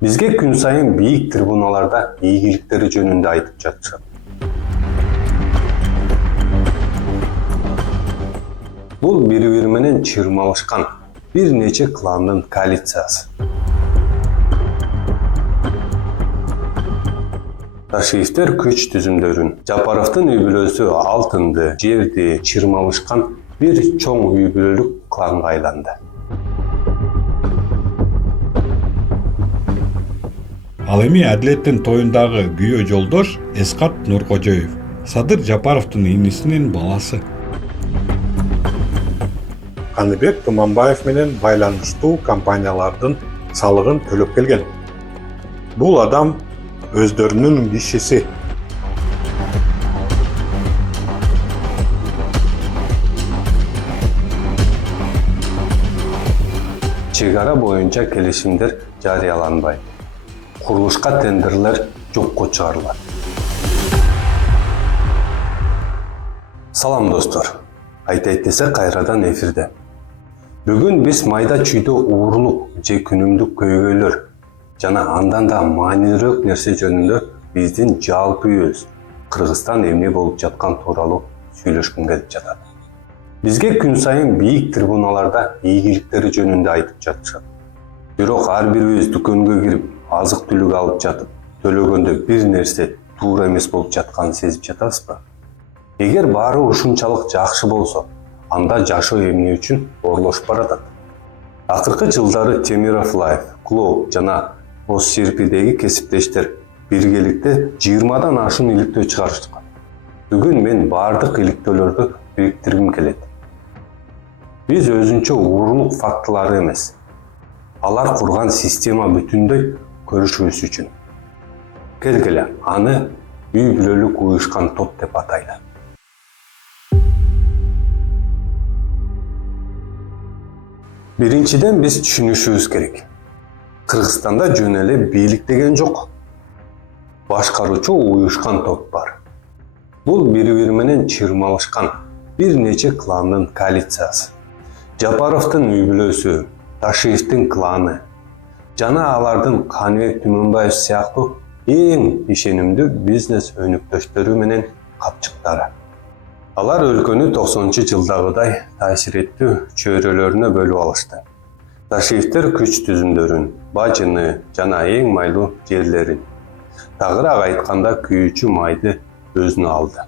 Бизге күн сайын бийик трибуналарда ийгиликтери жөнүндө айтып жатышат. Бул бири-бири менен чырмалышкан бир нече кландын коалициясы. Ташиевтер күч түзүмдөрүн, Жапаровдун үй бүлөсү алтынды, жерди чырмалышкан бир чоң үй бүлөлүк кланга айланды. Ал эми Адилеттин тоюндагы күйөө жолдош Эскат Нуркожоев, Садыр Жапаровдун инисинин баласы. Каныбек Туманбаев менен байланыштуу компаниялардын салыгын төлөп келген. Бул адам өздөрүнүн кишиси. Чек ара боюнча келишимдер жарыяланбайт. Курулушка тендерлер жокко чыгарылат. Салам достор. Айтайт десе кайрадан эфирде. Бүгүн биз майда чүйдө уурулук же күнүмдүк көйгөйлөр жана андан да маанилүүрөөк нерсе жөнүндө биздин жалпы үйүбүз Кыргызстан эмне болуп жаткан тууралуу сүйлөшкүм келип жатат. Бизге күн сайын бийик трибуналарда ийгиликтери жөнүндө айтып жатышат. Бирок ар бирибиз дүкөнгө кирип, азык-түлүк алып жатып, төлөгөндө бир нерсе туура эмес болуп жатканын сезип жатасызбы? Эгер баары ушунчалык жакшы болсо, анда жашоо эмне үчүн орлошуп баратат? Акыркы жылдары Темиров Лайф, Клоу жана Оссирпидеги кесиптештер биргеликте 20дан ашуун иликтөө чыгарышкан. Бүгүн мен баардык иликтөөлөрдү бириктиргим келет. Биз өзүнчө уурулук фактылары эмес, алар курган система бүтүндөй көрүшүбүз үчүн. Келгиле, аны үй бүлөлүк уюшкан топ деп атайлы. Биринчиден биз түшүнүшүбүз керек. Кыргызстанда жөн эле бийлик деген жок. Башкаруучу уюшкан топ бар. Бул бири-бири менен чырмалышкан бир нече кландын коалициясы. Жапаровдун үй бүлөсү, Ташиевдин кланы жана алардын Каныбек Туманбаев сыяктуу эң ишенимдүү бизнес өнүктөштөрү менен капчыктары. Алар өлкөнү 90-жылдагыдай таасиреттүү чөйрөлөрүнө бөлүп алышты. Ташиевтер күч түзүмдөрүн, бажыны жана эң майлуу жерлерин, тагыраак айтканда күйүүчү майды өзүнө алды.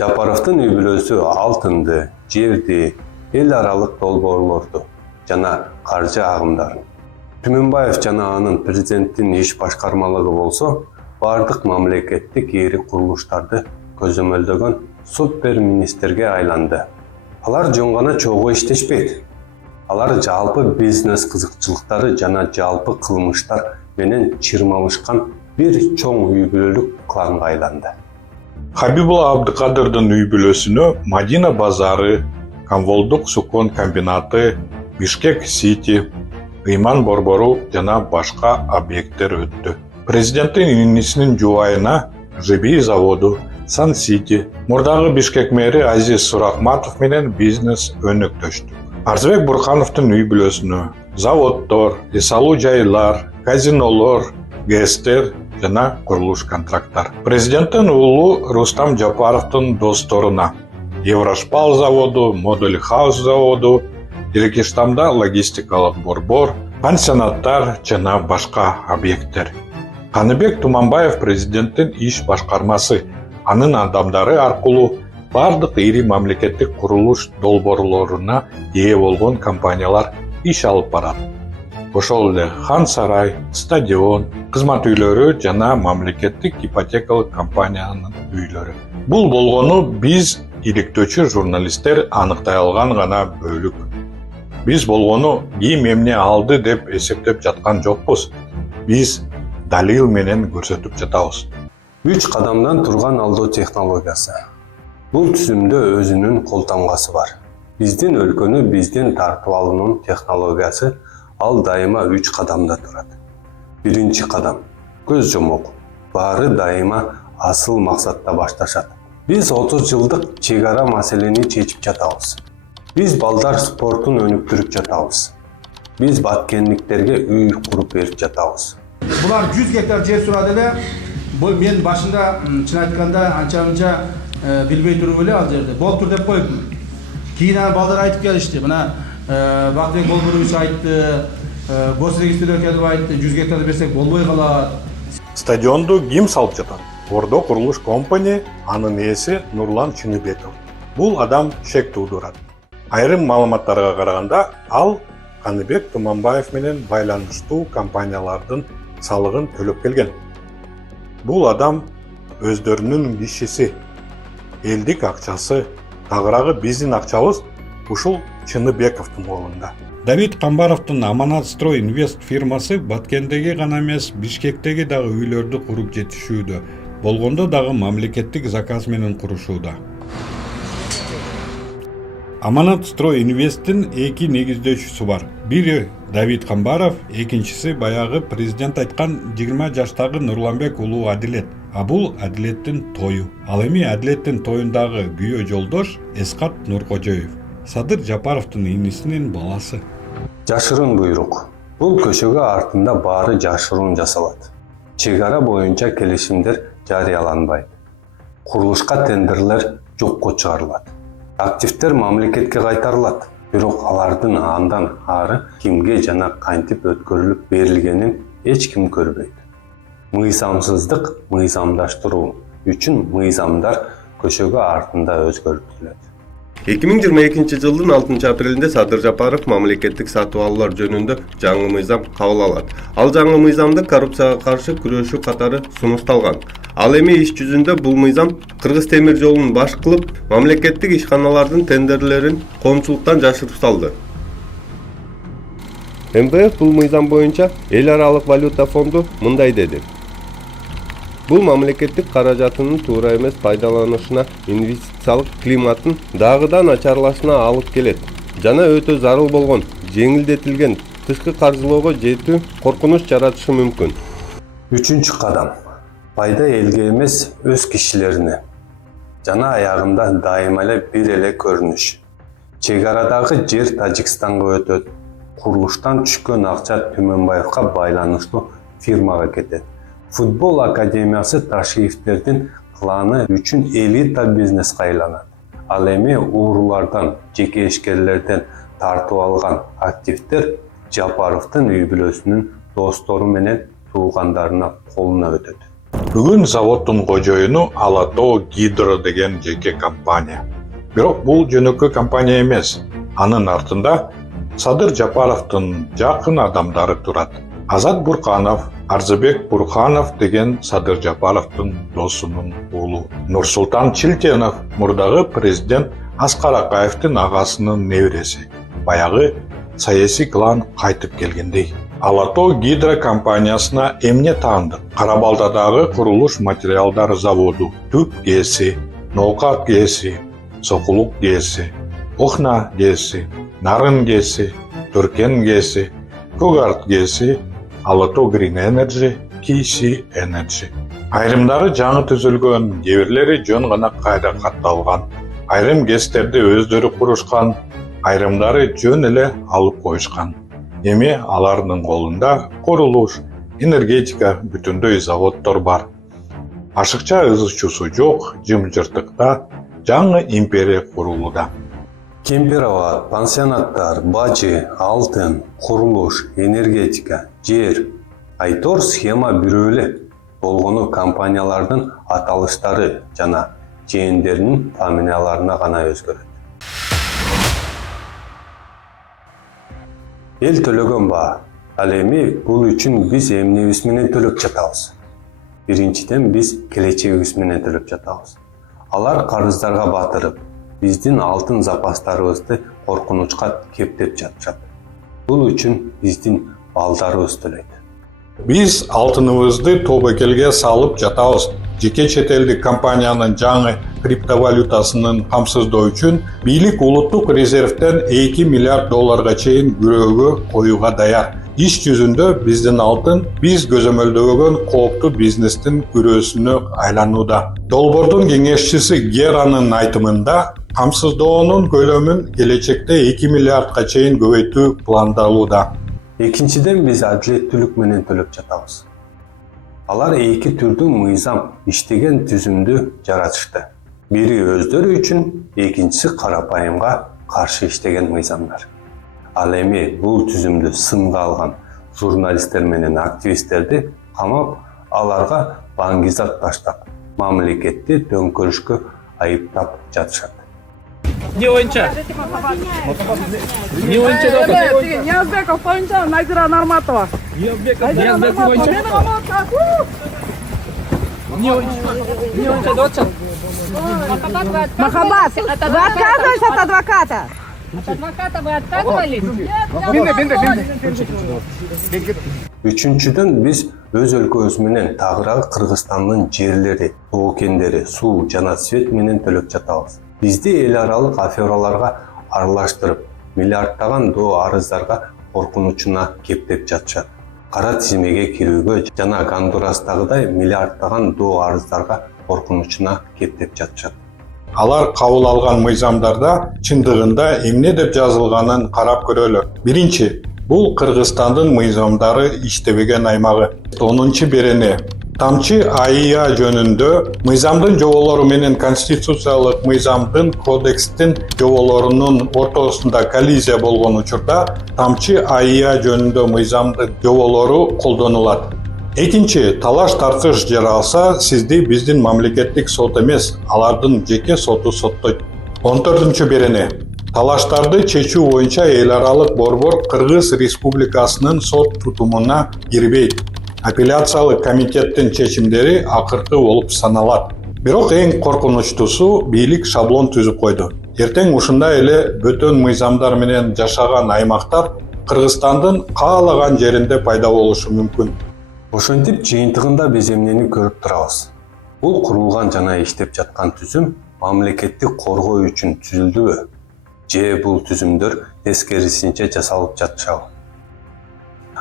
Жапаровдун үй бүлөсү алтынды, жерди, эл аралык долбоорлорду жана каржы агымдарын. Түмөнбаев жана анын президенттин иш башкармалыгы болсо, бардык мамлекеттик ээри курулуштарды көзөмөлдөгөн супер министрге айланды. Алар жөн гана чогуу иштешпейт. Алар жалпы бизнес кызыкчылыктары жана жалпы кылмыштар менен чырмалышкан бир чоң үй бүлөлүк кланга айланды. Хабибулла Абдыкадырдын үй бүлөсүнө Мадина базары, Камволдук сукон комбинаты, Бишкек Сити, Ыйман борбору жана башка объекттер өттү. Президенттин инисинин жубайына Жиби заводу, Сан Сити, мурдагы Бишкек мэри Азиз Сурахматов менен бизнес өнүктөштү. Арзыбек Бурхановдун үй бүлөсүнө заводдор, эс алуу жайлар, казинолор, ГЭСтер жана курулуш контракттар. Президенттин уулу Рустам Жапаровдун досторуна Еврошпал заводу, Модуль Хаус заводу, Иркиштамда логистикалык борбор, пансионаттар жана башка объекттер. Каныбек Туманбаев президенттин иш башкармасы, анын адамдары аркылуу бардык ири мамлекеттик курулуш долбоорлоруна ээ болгон компаниялар иш алып барат. Ошол эле Хан Сарай, стадион, кызмат үйлөрү жана мамлекеттик ипотекалык компаниянын үйлөрү. Бул болгону биз иликтөөчү журналисттер аныктай алган гана бөлүк. Биз болгону ким эмне алды деп эсептеп жаткан жокпуз. Биз далил менен көрсөтүп жатабыз. 3 кадамдан турган алдоо технологиясы. Бул түзүмдө өзүнүн колтамгасы бар. Биздин өлкөнү биздин тартып алуунун технологиясы ал дайыма 3 кадамда турат. Биринчи кадам – көз жомок. Баары дайыма асыл максатта башташат. Биз 30 жылдык чек ара маселени чечип жатабыз. Биз балдар спортун өнүктүрүп жатабыз. Биз баткендиктерге үй куруп берип жатабыз. Bular 100 gektar жер сурады эле. Мен башында чын айтканда анча-мынча билбей туруп эле ал жерде болуптур деп коюптум. Кийин балдар айтып келишти. Мына Бакытбек Болбурович айтты, госрегистрге келип айтты, 100 гектарды берсек болбой калат. Стадионду ким салып жатат? Ордо курулуш компания, анын ээси Нурлан Чыныбеков. Бул адам шек туудурат. Айрым маалыматтарга караганда, ал Каныбек Туманбаев менен байланыштуу компаниялардын салыгын төлөп келген. Бул адам өздөрүнүн кишиси, элдик акчасы, тагыраагы биздин акчабыз ушул Чыныбековдун колунда. Давид Камбаровдун Аманат Строй Инвест фирмасы Баткендеги гана эмес, Бишкектеги дагы үйлөрдү куруп жетишүүдө. Болгондо дагы мамлекеттик заказ менен курушууда. Аманат Строй Инвесттин эки негиздөөчүсү бар. Бири Давид Камбаров, экинчиси баягы президент айткан 20 жаштагы Нурланбек уулу Адилет. А бул Адилеттин тою. Ал эми Адилеттин тоюндагы күйөө жолдош Эскат Нуркожоев. Садыр Жапаровдун инисинин баласы. Жашырын буйрук. Бул көчөгө артында баары жашыруун жасалат. Чек ара боюнча келишимдер жарыяланбайт. Курулушка тендерлер жокко чыгарылат. Активдер мамлекетке кайтарылат. Бирок алардын андан ары кимге жана кантип өткөрүлүп берилгенин эч ким көрбөйт. Мыйзамсыздык мыйзамдаштыруу үчүн мыйзамдар көчөгө артында өзгөртүлөт. 2022 жылдын 6 апрелинде Садыр Жапаров мамлекеттик сатып алуулар жөнүндө жаңы мыйзам кабыл алат. Ал жаңы мыйзамды коррупцияга каршы күрөшүү катары сунушталган. Ал эми иш жүзүндө бул мыйзам Кыргыз темир жолун баш кылып, мамлекеттик ишканалардын тендерлерин коомчулуктан жашырып салды. МВФ бул мыйзам боюнча эл аралык валюта фонду мындай деди. Бул мамлекеттик каражатынын туура эмес пайдаланышына, инвестициялык климаттын дагыда начарлашына алып келет. Жана өтө зарыл болгон, жеңилдетилген тышкы каржылоого жетүү коркунуч жаратышы мүмкүн. Үчүнчү кадам. Пайда элге эмес өз кишилерине. Жана аягында дайыма эле бир эле көрүнүш. Чек арадагы жер Тажикстанга өтөт. Курулуштан түшкөн акча Түмөнбаевка байланыштуу фирмага кетет. Футбол академиясы Ташиевтердин кланы үчүн элита бизнеске айланат. Ал эми уурулардан, жеке ишкерлерден тартып алган активдер Жапаровдун үй бүлөсүнүн достору менен туугандарына колуна өтөт. Бүгүн заводдун кожоюну Алатоо Гидро деген жеке компания. Бирок бул жөнөкөй компания эмес. Анын артында Садыр Жапаровдун жакын адамдары турат. Азат Бурканов, Арзыбек Бурханов деген Садыр Жапаровдун досунун уулу. Нурсултан Чилтенов мурдагы президент Аскар Акаевдин агасынын небереси. Баягы саясий клан кайтып келгендей. Алатоо Гидро компаниясына эмне таандык? Карабалдадагы курулуш материалдар заводу, Түп ГЭСи, Ноокат ГЭСи, Сокулук ГЭСи, Охна ГЭСи, Нарын ГЭСи, Түркен ГЭСи, Көгарт ГЭСи, Алатоо Green Energy, KC Energy. Айрымдары жаңы түзүлгөн, кээ жөн гана кайра катталган. Айрым ГЭСтерди өздөрү курушкан, айрымдары жөн эле алып коюшкан. Эми алардын колунда курулуш, энергетика, бүтүндөй заводдор бар. Ашыкча ызычуусу жок, жымжыртыкта жаңы империя курулууда. Кемперова, пансионаттар, бажы, алтын, курулуш, энергетика, жер, айтор схема бирөө эле. Болгону компаниялардын аталыштары жана жээндеринин фамилияларына гана өзгөрөт. Эл төлөгөн баа. Ал эми бул үчүн биз эмнебиз менен төлөп жатабыз? Биринчиден биз келечегибиз менен төлөп жатабыз. Алар карыздарга батырып, биздин алтын запастарыбызды коркунучка кептеп жатышат. Бул үчүн биздин балдарыбыз төлөйт. Биз алтыныбызды тобокелге салып жатабыз. Жеке чет элдик компаниянын жаңы криптовалютасынын камсыздоо үчүн бийлик улуттук резервден 2 миллиард долларга чейин күрөөгө коюуга даяр. Иш жүзүндө биздин алтын биз көзөмөлдөгөн кооптуу бизнестин күрөөсүнө айланууда. Долбоордун кеңешчиси Геранын айтымында камсыздоонун көлөмүн келечекте 2 миллиардга чейин көбөйтүү пландалууда. Экинчиден биз адилеттүүлүк менен төлөп жатабыз. Алар эки түрдүү мыйзам иштеген түзүмдү жаратышты. Бири өздөрү үчүн, экинчиси карапайымга каршы иштеген мыйзамдар. Ал эми бул түзүмдү сынга алган журналисттер менен активисттерди камап, аларга баңгизат таштап, мамлекетти төңкөрүшкө айыптап жатышат. Не боюнча? Не боюнча деп атат? Ниязбеков боюнча Назира Нарматова. Ниязбек боюнча? Не боюнча деп атат? Махаббат, вы отказывались от адвоката? От адвоката вы отказывались? Үчүнчүдөн биз өз өлкөбүз менен тагыраагы Кыргызстандын жерлери, тоо кендери, суу жана свет менен төлөп жатабыз. Бизди эл аралык афераларга аралаштырып, миллиарддаган доо арыздарга коркунучуна кептеп жатышат. Кара тизмеге кирүүгө жана Гондурастагыдай миллиарддаган доо арыздарга коркунучуна кептеп жатышат. Алар кабыл алган мыйзамдарда чындыгында эмне деп жазылганын карап көрөлү. Биринчи, бул Кыргызстандын мыйзамдары иштебеген аймагы. 10-берене. Тамчы АИА жөнүндө мыйзамдын жоболору менен конституциялык мыйзамдын кодекстин жоболорунун ортосунда коллизия болгон учурда тамчы АИА жөнүндө мыйзамдын жоболору колдонулат. Экинчи, талаш таркыш жаралса, сизди биздин мамлекеттик сот эмес, алардын жеке соту соттойт. 14-берене. Талаштарды чечүү боюнча эл аралык борбор Кыргыз Республикасынын сот тутумуна кирбейт. Апелляциялык комитеттин чечимдери акыркы болуп саналат. Бирок эң коркунучтуусу бийлик шаблон түзүп койду. Эртең ушундай эле бөтөн мыйзамдар менен жашаган аймактар Кыргызстандын каалаган жеринде пайда болушу мүмкүн. Ошентип жыйынтыгында биз эмнени көрүп турабыз? Бул курулган жана иштеп жаткан түзүм мамлекетти коргоо үчүн түзүлдүбү? Же бул түзүмдөр тескерисинче жасалып жатышабы?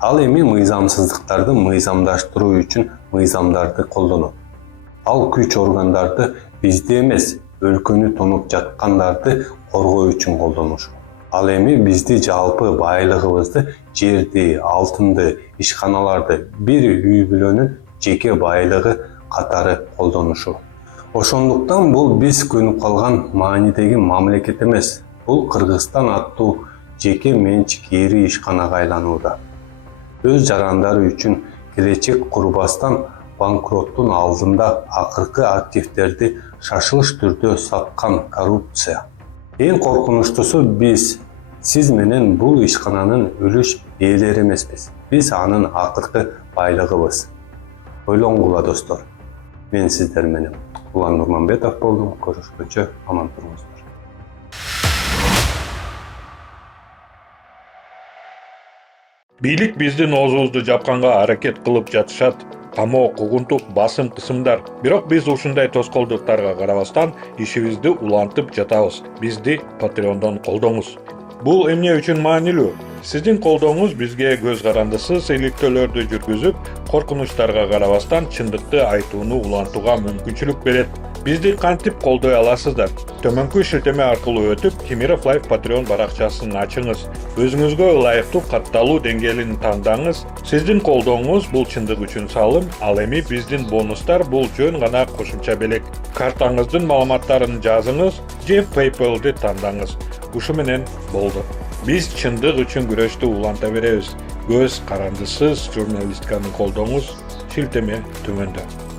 Ал эми мыйзамсыздыктарды мыйзамдаштыруу үчүн мыйзамдарды колдонот. Ал күч органдарды бизди эмес, өлкөнү тонуп жаткандарды коргоо үчүн колдонушу. Ал эми бизди жалпы байлыгыбызды, жерди, алтынды, ишканаларды бир үй бүлөнүн жеке байлыгы катары колдонушу. Ошондуктан бул биз көнүп калган маанидеги мамлекет эмес. Бул Кыргызстан аттуу жеке менчик эри ишканага айланууда. Өз жарандары үчүн келечек курбастан банкроттун алдында акыркы активдерди шашылыш түрдө саткан коррупция. Эң коркунучтуусу биз, сиз менен бул ишкананын үлүш ээлери эмеспиз. Биз анын акыркы байлыгыбыз. Ойлонгула достор. Мен сиздер менен Улан Нурманбетов болдум. Көрүшкөнчө аман туруңуздар. Бийлик биздин оозубузду жапканга аракет кылып жатышат. Камоо, кугунтук, басым кысымдар. Бирок биз ушундай тоскоолдуктарга карабастан ишибизди улантып жатабыз. Бизди Patreon'дон колдоңуз. Бул эмне үчүн маанилүү? Сиздин колдооңуз бизге көз карандысыз иликтөөлөрдү жүргүзүп, коркунучтарга карабастан чындыкты айтууну улантууга мүмкүнчүлүк берет. Бизди кантип колдой аласыздар? Төмөнкү шилтеме аркылуу өтүп, Темиров Live Patreon баракчасын ачыңыз. Өзүңүзгө ылайыктуу катталуу деңгээлин тандаңыз. Сиздин колдооңуз бул чындык үчүн салым, ал эми биздин бонустар бул жөн гана кошумча белек. Картаңыздын маалыматтарын жазыңыз же PayPal'ды тандаңыз. Ушу менен болду. Биз чындык үчүн күрөштү уланта беребиз. Көз карандысыз журналистканы колдооңуз, шилтеме төмөндө.